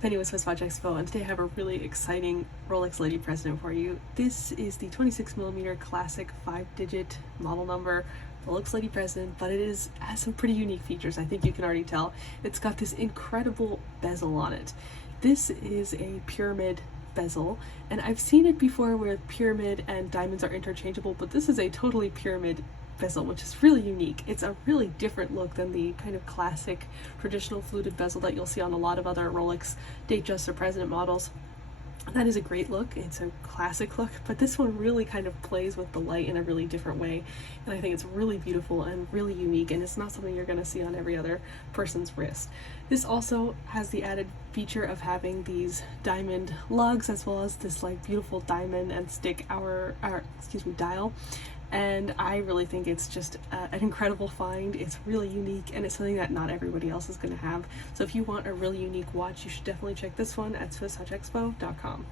Penny with SwissWatchExpo, and today I have a really exciting Rolex Lady President for you. This is the 26mm classic 5-digit model number Rolex Lady President, but has some pretty unique features. I think you can already tell. It's got this incredible bezel on it. This is a pyramid bezel, and I've seen it before where pyramid and diamonds are interchangeable, but this is a totally pyramid bezel, which is really unique. It's a really different look than the kind of classic traditional fluted bezel that you'll see on a lot of other Rolex Datejust or President models. That is a great look. It's a classic look, but this one really kind of plays with the light in a really different way, and I think it's really beautiful and really unique, and it's not something you're going to see on every other person's wrist. This also has the added feature of having these diamond lugs, as well as this like beautiful diamond and stick dial, and I really think it's just an incredible find. It's really unique, and it's something that not everybody else is going to have. So if you want a really unique watch, you should definitely check this one at SwissWatchExpo.com.